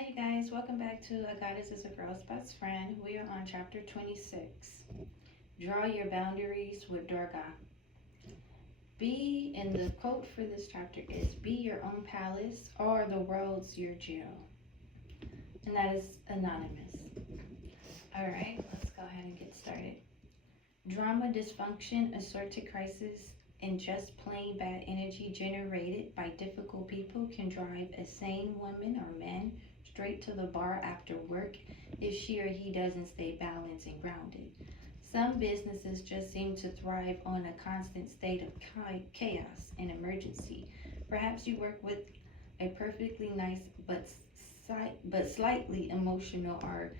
Hi, you guys. Welcome back to A Goddess is a Girl's Best Friend. We are on chapter 26. Draw your boundaries with Durga. And the quote for this chapter is, be your own palace or the world's your jail. And that is anonymous. All right, let's go ahead and get started. Drama, dysfunction, assorted crisis, and just plain bad energy generated by difficult people can drive a sane woman or man straight to the bar after work if she or he doesn't stay balanced and grounded. Some businesses just seem to thrive on a constant state of chaos and emergency. Perhaps you work with a perfectly nice but slightly emotional or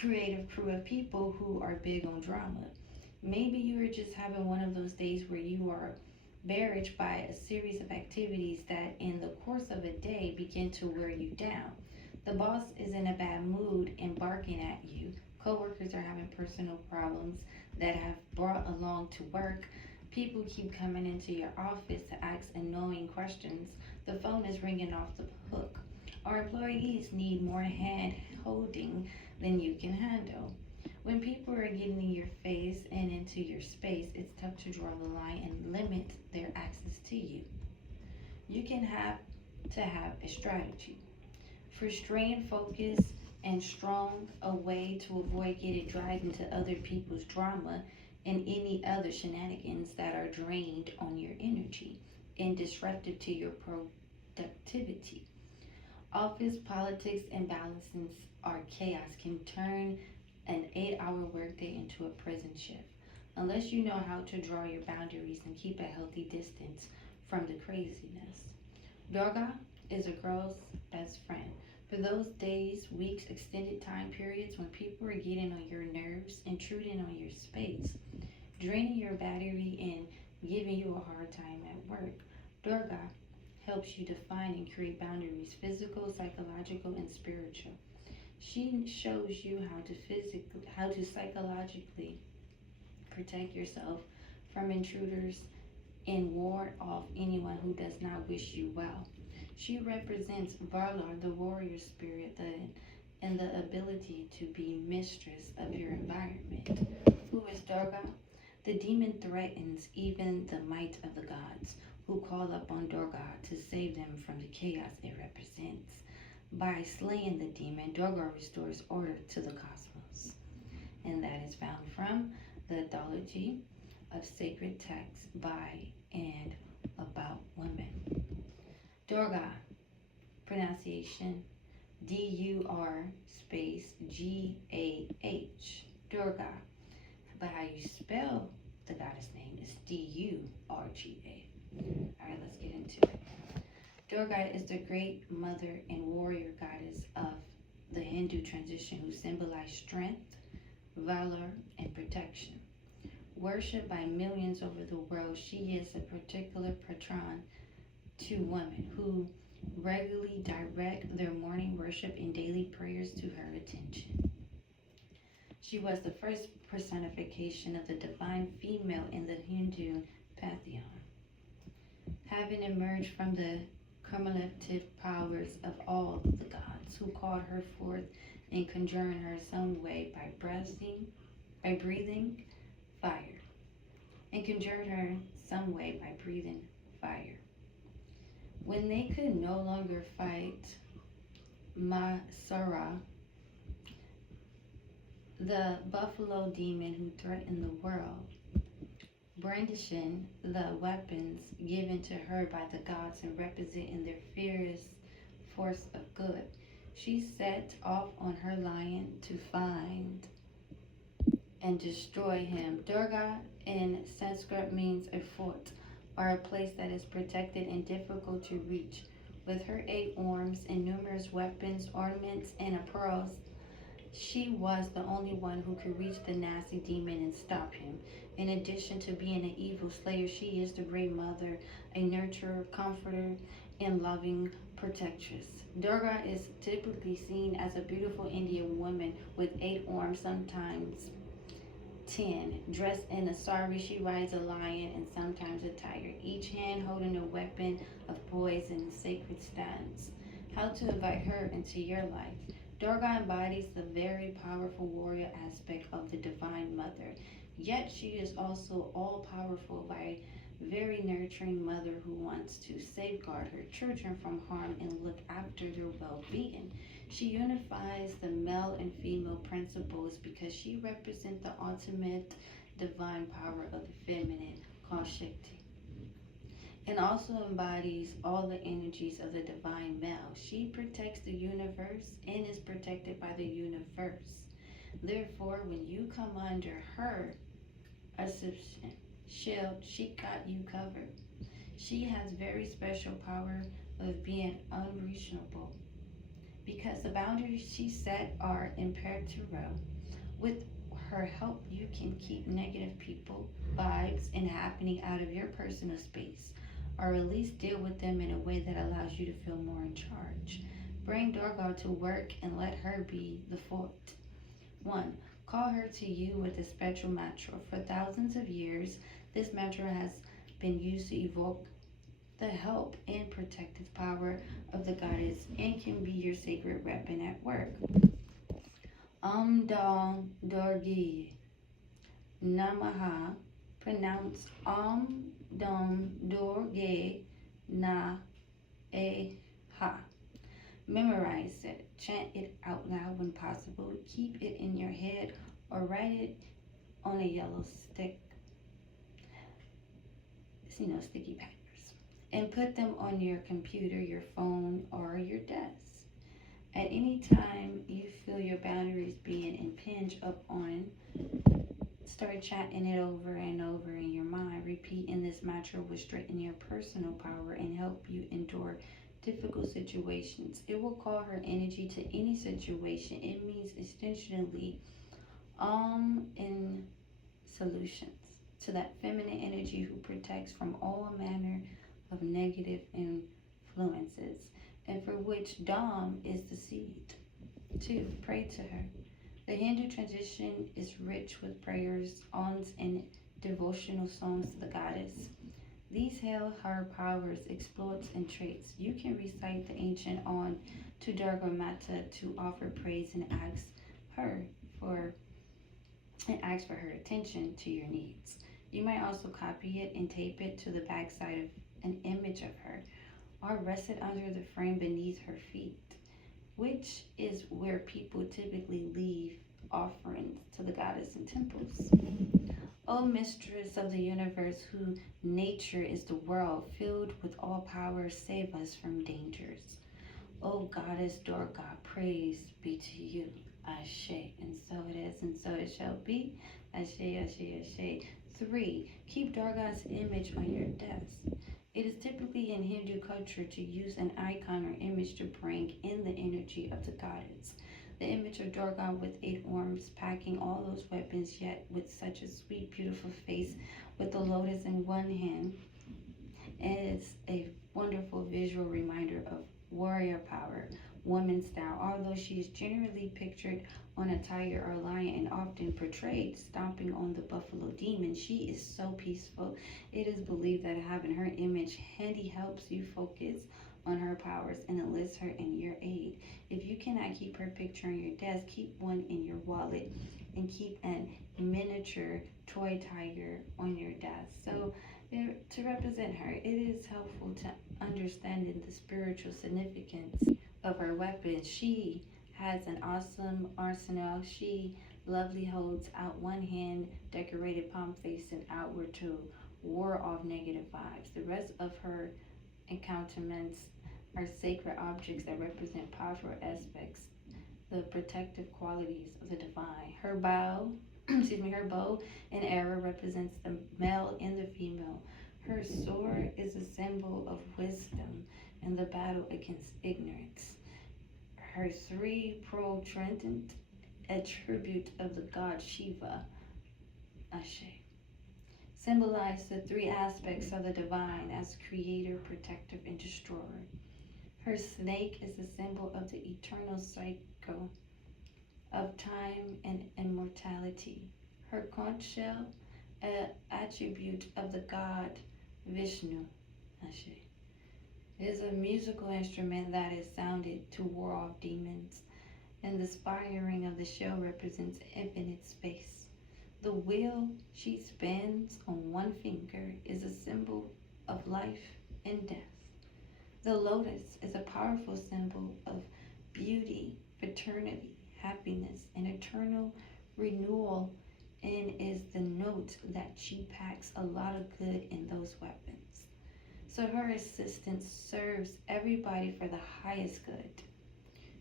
creative crew of people who are big on drama. Maybe you are just having one of those days where you are barraged by a series of activities that, in the course of a day, begin to wear you down. The boss is in a bad mood and barking at you. Coworkers are having personal problems that have brought along to work. People keep coming into your office to ask annoying questions. The phone is ringing off the hook. Our employees need more hand holding than you can handle. When people are getting in your face and into your space, it's tough to draw the line and limit their access to you. You can have to have a strategy for staying focused and strong, a way to avoid getting dragged into other people's drama and any other shenanigans that are drained on your energy and disruptive to your productivity. Office politics and balances or chaos can turn an 8-hour workday into a prison shift. Unless you know how to draw your boundaries and keep a healthy distance from the craziness. Durga is a girl's best friend. For those days, weeks, extended time periods when people are getting on your nerves, intruding on your space, draining your battery, and giving you a hard time at work. Durga helps you define and create boundaries, physical, psychological, and spiritual. She shows you how to psychologically protect yourself from intruders and ward off anyone who does not wish you well. She represents valor, the warrior spirit, and the ability to be mistress of your environment. Who is Durga? The demon threatens even the might of the gods, who call upon Durga to save them from the chaos it represents. By slaying the demon, Durga restores order to the cosmos. And that is found from the Anthology of Sacred Texts by and about women. Durga, pronunciation D-U-R space G-A-H, Durga. But how you spell the goddess name is D-U-R-G-A. Alright, let's get into it. Durga is the great mother and warrior goddess of the Hindu tradition who symbolize strength, valor, and protection. Worshipped by millions over the world, she is a particular patron to women who regularly direct their morning worship and daily prayers to her attention. She was the first personification of the divine female in the Hindu pantheon, having emerged from the cumulative powers of all the gods who called her forth and conjuring her some way by breathing fire, and conjured her some way by breathing fire. When they could no longer fight Masara, the buffalo demon who threatened the world, brandishing the weapons given to her by the gods and representing their fierce force of good, she set off on her lion to find and destroy him. Durga in Sanskrit means a fort or a place that is protected and difficult to reach. With her 8 arms and numerous weapons, ornaments, and pearls, she was the only one who could reach the nasty demon and stop him. In addition to being an evil slayer, she is the great mother, a nurturer, comforter, and loving protectress. Durga is typically seen as a beautiful Indian woman with 8 arms, sometimes 10. Dressed in a sari, she rides a lion and sometimes a tiger, each hand holding a weapon of poison and sacred stones. How to invite her into your life. Durga embodies the very powerful warrior aspect of the Divine Mother, yet she is also all powerful by very nurturing mother who wants to safeguard her children from harm and look after their well-being. She unifies the male and female principles because she represents the ultimate divine power of the feminine called Shakti, and also embodies all the energies of the divine male. She protects the universe and is protected by the universe. Therefore, when you come under her assumption shield, she got you covered. She has very special power of being unreasonable because the boundaries she set are imperative. With her help, you can keep negative people, vibes, and happening out of your personal space, or at least deal with them in a way that allows you to feel more in charge. Bring Durga to work and let her be the fort. 1. Call her to you with a special mantra. For thousands of years, this mantra has been used to evoke the help and protective power of the goddess and can be your sacred weapon at work. Dam Durgi Namaha, pronounced Dam Durge Na E Ha. Memorize it, chant it out loud when possible, keep it in your head or write it on a yellow stick, sticky papers, and put them on your computer, your phone, or your desk. At any time you feel your boundaries being impinged upon, start chanting it over and over in your mind. Repeating this mantra will strengthen your personal power and help you endure difficult situations. It will call her energy to any situation. It means extensionally in solutions to that feminine energy who protects from all manner of negative influences and for which Dam is the seed. 2. Pray to her. The Hindu tradition is rich with prayers, awns, and devotional songs to the goddess. These hail her powers, exploits, and traits. You can recite the ancient awn to Durga Mata to offer praise and ask for her attention to your needs. You might also copy it and tape it to the backside of an image of her, or rest it under the frame beneath her feet, which is where people typically leave offerings to the goddess in temples. O mistress of the universe, whose nature is the world, filled with all power, save us from dangers. O goddess Durga, praise be to you. Ashe. And so it is, and so it shall be. Ashe, ashe, ashe. 3. Keep Durga's image on your desk. It is typically in Hindu culture to use an icon or image to bring in the energy of the goddess. The image of Durga with 8 arms, packing all those weapons, yet with such a sweet, beautiful face, with the lotus in one hand, is a wonderful visual reminder of warrior power, woman style. Although she is generally pictured on a tiger or lion and often portrayed stomping on the buffalo demon, she is so peaceful. It is believed that having her image handy helps you focus on her powers and enlist her in your aid. If you cannot keep her picture on your desk, keep one in your wallet and keep a miniature toy tiger on your desk. So to represent her, it is helpful to understanding the spiritual significance of her weapons. She has an awesome arsenal. She lovely holds out one hand, decorated palm facing outward to ward off negative vibes. The rest of her encounterments are sacred objects that represent powerful aspects, the protective qualities of the divine. Her bow, her bow and arrow represents the male and the female. Her sword is a symbol of wisdom in the battle against ignorance. Her 3 trident, a tribute of the god Shiva, Ashe, symbolize the 3 aspects of the divine as creator, protector, and destroyer. Her snake is a symbol of the eternal cycle of time and immortality. Her conch shell, an attribute of the god Vishnu, Ashe. It is a musical instrument that is sounded to ward off demons, and the spiring of the shell represents infinite space. The wheel she spins on one finger is a symbol of life and death. The lotus is a powerful symbol of beauty, fraternity, happiness, and eternal renewal, and is the note that she packs a lot of good in those weapons. So her assistance serves everybody for the highest good.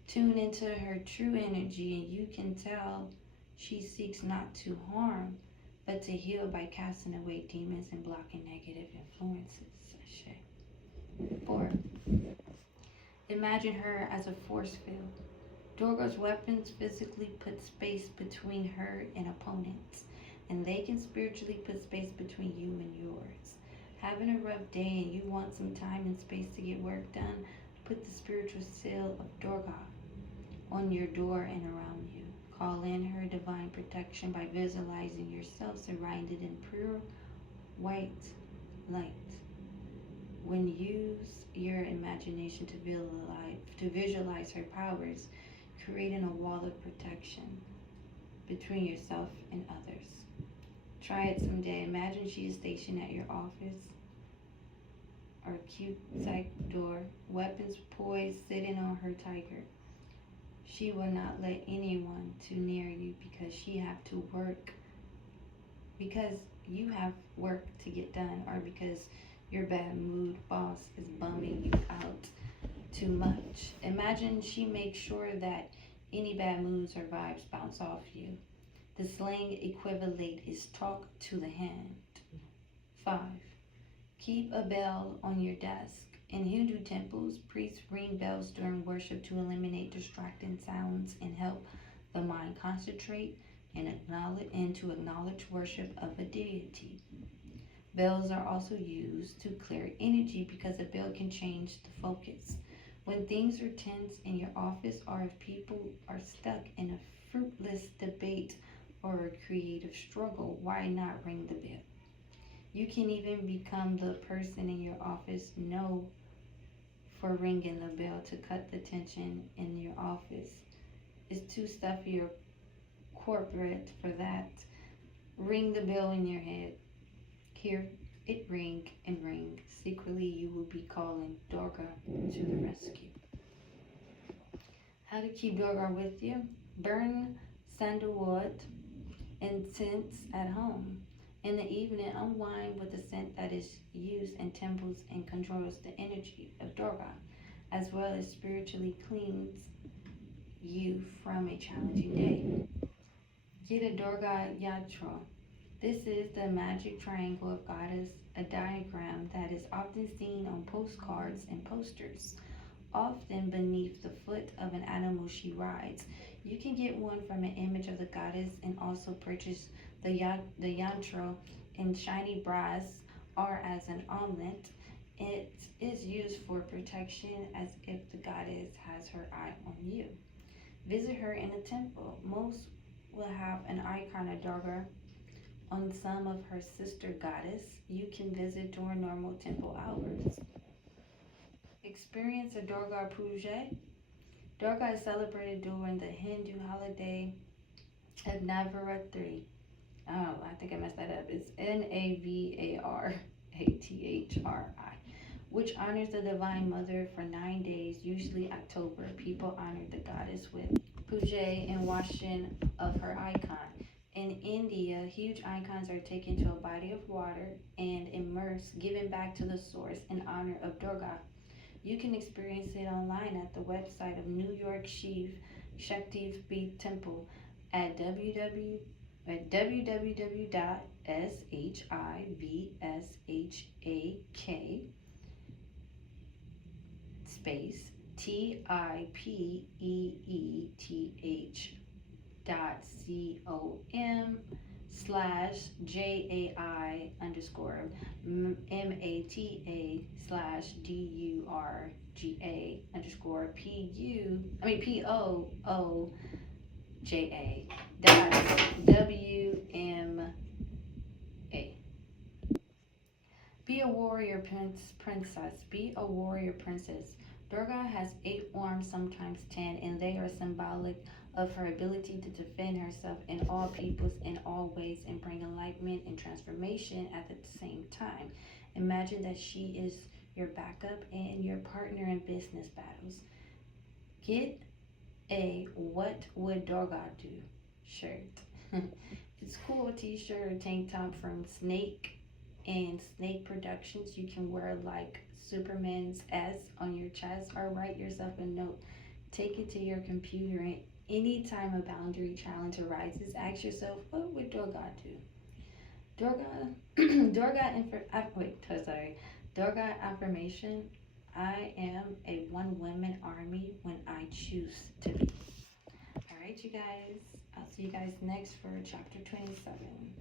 Tune into her true energy, and you can tell she seeks not to harm, but to heal by casting away demons and blocking negative influences. 4. Imagine her as a force field. Durga's weapons physically put space between her and opponents, and they can spiritually put space between you and yours. Having a rough day and you want some time and space to get work done, put the spiritual seal of Durga on your door and around you. Call in her divine protection by visualizing yourself surrounded in pure white light. When use your imagination to visualize her powers, creating a wall of protection between yourself and others. Try it someday. Imagine she is stationed at your office or cube-like door, weapons poised, sitting on her tiger. She will not let anyone too near you because you have work to get done, or because your bad mood boss is bumming you out too much. Imagine she makes sure that any bad moods or vibes bounce off you. The slang equivalent is talk to the hand. 5. Keep a bell on your desk. In Hindu temples, priests ring bells during worship to eliminate distracting sounds and help the mind concentrate and to acknowledge worship of a deity. Bells are also used to clear energy because a bell can change the focus. When things are tense in your office, or if people are stuck in a fruitless debate or a creative struggle, why not ring the bell? You can even become the person in your office known for ringing the bell to cut the tension in your office. It's too stuffy or corporate for that. Ring the bell in your head. Hear it ring and ring. Secretly, you will be calling Durga to the rescue. How to keep Durga with you? Burn sandalwood incense at home. In the evening, unwind with the scent that is used in temples and controls the energy of Durga, as well as spiritually cleans you from a challenging day. Get a Durga yantra. This is the magic triangle of goddess, a diagram that is often seen on postcards and posters, often beneath the foot of an animal she rides. You can get one from an image of the goddess and also purchase the yantra in shiny brass or as an omelet. It is used for protection, as if the goddess has her eye on you. Visit her in a temple. Most will have an icon of Durga on some of her sister goddess. You can visit during normal temple hours. Experience a Durga Puja. Durga is celebrated during the Hindu holiday of Navaratri. Oh, I think I messed that up. It's Navaratri, which honors the Divine Mother for 9 days, usually October. People honor the goddess with puja and washing of her icon. In India, huge icons are taken to a body of water and immersed, given back to the source in honor of Durga. You can experience it online at the website of New York Shakti Temple at www.shivshak space POOJA.WMA. Be Be a warrior princess. Be a warrior princess. Durga has 8 arms, sometimes 10, and they are symbolic of her ability to defend herself and all peoples in all ways and bring enlightenment and transformation at the same time. Imagine that she is your backup and your partner in business battles. Get a "What Would Durga Do" shirt. It's cool t-shirt or tank top from Snake and Snake Productions. You can wear like Superman's S on your chest or write yourself a note. Take it to your computer and anytime a boundary challenge arises, ask yourself, what would Durga do? Durga, Durga affirmation. I am a one-woman army when I choose to be. All right, you guys. I'll see you guys next for chapter 27.